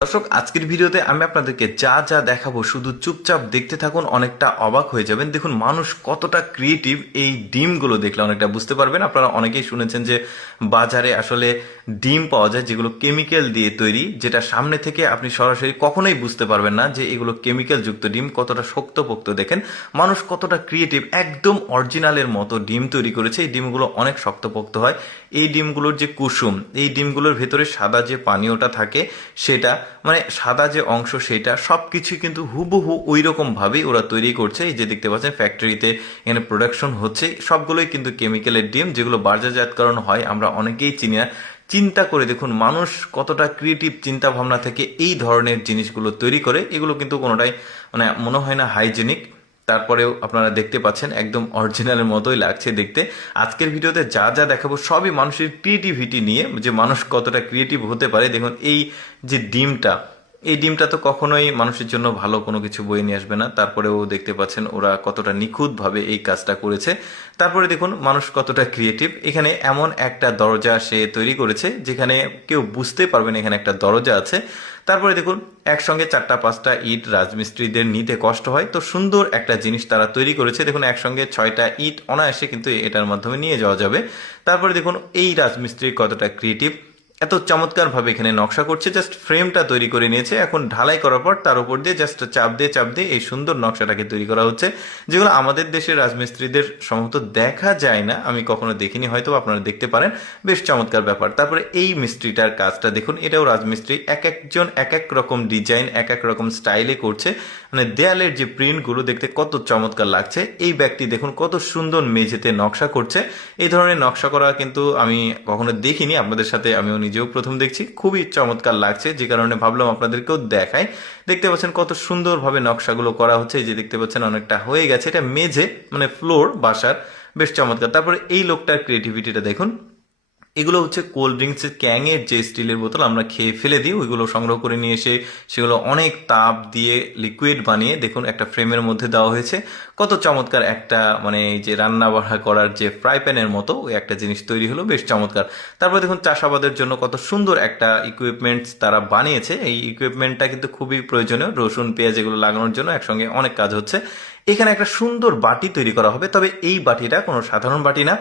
দর্শক, আজকের ভিডিওতে আমি আপনাদেরকে যা যা দেখাবো শুধু চুপচাপ দেখতে থাকুন, অনেকটা অবাক হয়ে যাবেন। দেখুন মানুষ কতটা ক্রিয়েটিভ, এই ডিমগুলো দেখলে অনেকটা বুঝতে পারবেন। আপনারা অনেকেই শুনেছেন যে বাজারে আসলে ডিম পাওয়া যায় যেগুলো কেমিক্যাল দিয়ে তৈরি, যেটা সামনে থেকে আপনি সরাসরি কখনোই বুঝতে পারবেন না যে এগুলো কেমিক্যাল যুক্ত ডিম। কতটা শক্তপোক্ত দেখেন, মানুষ কতটা ক্রিয়েটিভ, একদম অরিজিনালের মতো ডিম তৈরি করেছে। এই ডিমগুলো অনেক শক্তপোক্ত হয়। এই ডিমগুলোর যে কুসুম, এই ডিমগুলোর ভেতরে সাদা যে পানীয়টা থাকে সেটা, মানে সাদা যে অংশ, সেটা সবকিছুই কিন্তু হুবহু ওই রকম ভাবেই ওরা তৈরি করছে। এই যে দেখতে পাচ্ছেন ফ্যাক্টরিতে এখানে প্রোডাকশন হচ্ছে, সবগুলোই কিন্তু কেমিক্যালের ডিম যেগুলো বাজারজাতকরণ হয় আমরা অনেকেই চিনি না। চিন্তা করে দেখুন মানুষ কতটা ক্রিয়েটিভ চিন্তা ভাবনা থেকে এই ধরনের জিনিসগুলো তৈরি করে। এগুলো কিন্তু কোনোটাই মানে মনে হয় না হাইজেনিক। তারপরেও আপনারা দেখতে পাচ্ছেন একদম অরিজিনালের মতোই লাগছে দেখতে। আজকের ভিডিওতে যা যা দেখাবো সবই মানুষের ক্রিয়েটিভিটি নিয়ে, যে মানুষ কতটা ক্রিয়েটিভ হতে পারে। দেখুন এই যে ডিমটা, এই ডিমটা তো কখনোই মানুষের জন্য ভালো কোনো কিছু বয়ে নিয়ে আসবে না। তারপরেও দেখতে পাচ্ছেন ওরা কতটা নিখুঁতভাবে এই কাজটা করেছে। তারপরে দেখুন মানুষ কতটা ক্রিয়েটিভ, এখানে এমন একটা দরজা সে তৈরি করেছে যেখানে কেউ বুঝতে পারবে না এখানে একটা দরজা আছে। তারপরে দেখুন একসঙ্গে 4-5টা ইট রাজমিস্ত্রিদের নিতে কষ্ট হয়, তো সুন্দর একটা জিনিস তারা তৈরি করেছে। দেখুন একসঙ্গে 6টা ইট অনায়াসে কিন্তু এটার মাধ্যমে নিয়ে যাওয়া যাবে। তারপরে দেখুন এই রাজমিস্ত্রি কতটা ক্রিয়েটিভ, এত চমৎকার ভাবে এখানে নকশা করছে। জাস্ট ফ্রেমটা তৈরি করে নিয়েছে, এখন ঢালাই করার পর তার উপর দিয়ে জাস্ট চাপ দিয়ে চাপ দিয়ে এই সুন্দর নকশাটাকে তৈরি করা হচ্ছে, যেগুলো আমাদের দেশের রাজমিস্ত্রিদের সম্ভবত দেখা যায় না। আমি কখনো দেখিনি, হয়তো আপনারা দেখতে পারেন। বেশ চমৎকার ব্যাপার। তারপরে এই মিস্ত্রিটার কাজটা দেখুন, এটাও রাজমিস্ত্রি, এক একজন এক এক রকম ডিজাইন এক এক রকম স্টাইলে করছে। মানে দেয়ালের যে প্রিন্টগুলো দেখতে কত চমৎকার লাগছে। এই ব্যক্তি দেখুন কত সুন্দর মেঝেতে নকশা করছে। এই ধরনের নকশা করা কিন্তু আমি কখনো দেখিনি, আপনাদের সাথে আমিও নিজেও প্রথম দেখছি। খুবই চমৎকার লাগছে, যে কারণে ভাবলাম আপনাদেরকেও দেখাই। দেখতে পাচ্ছেন কত সুন্দরভাবে নকশাগুলো করা হচ্ছে। এই যে দেখতে পাচ্ছেন অনেকটা হয়ে গেছে, এটা মেঝে মানে ফ্লোর বাসার। বেশ চমৎকার। তারপরে এই লোকটার ক্রিয়েটিভিটিটা দেখুন, এগুলো হচ্ছে কোল্ড ড্রিঙ্কসের ক্যাঙের যে স্টিলের বোতল আমরা খেয়ে ফেলে দিই, ওইগুলো সংগ্রহ করে নিয়ে এসে সেগুলো অনেক তাপ দিয়ে লিকুইড বানিয়ে দেখুন একটা ফ্রেমের মধ্যে দেওয়া হয়েছে। কত চমৎকার একটা, মানে এই যে রান্না বাড়া করার যে ফ্রাই প্যানের মতো ওই একটা জিনিস তৈরি হলো, বেশ চমৎকার। তারপর দেখুন চাষাবাদের জন্য কত সুন্দর একটা ইকুইপমেন্টস তারা বানিয়েছে। এই ইকুইপমেন্টটা কিন্তু খুবই প্রয়োজনীয়, রসুন পেঁয়াজ এগুলো লাগানোর জন্য একসঙ্গে অনেক কাজ হচ্ছে। এখানে একটা সুন্দর বাটি তৈরি করা হবে, তবে এই বাটিটা কোনো সাধারণ বাটি না,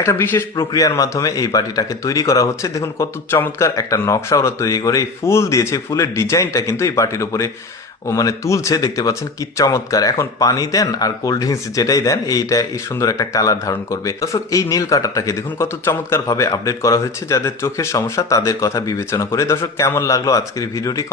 একটা বিশেষ প্রক্রিয়ার মাধ্যমে এই বাটিটাকে তৈরি করা হচ্ছে। দেখুন কত চমৎকার একটা নকশা ওরা তৈরি করে এই ফুল দিয়েছে, ফুলের ডিজাইনটা কিন্তু এই বাটির উপরে ও মানে তুলছে। দেখতে পাচ্ছেন কি চমৎকার। এখন পানি দেন আর কোল্ড ড্রিঙ্কস যেটাই দেন, এইটা এই সুন্দর একটা কালার ধারণ করবে। দর্শক এই নীল কাটারটাকে দেখুন কত চমৎকার ভাবে আপডেট করা হয়েছে, যাদের চোখের সমস্যা তাদের কথা বিবেচনা করে। দর্শক কেমন লাগলো আজকের ভিডিওটি?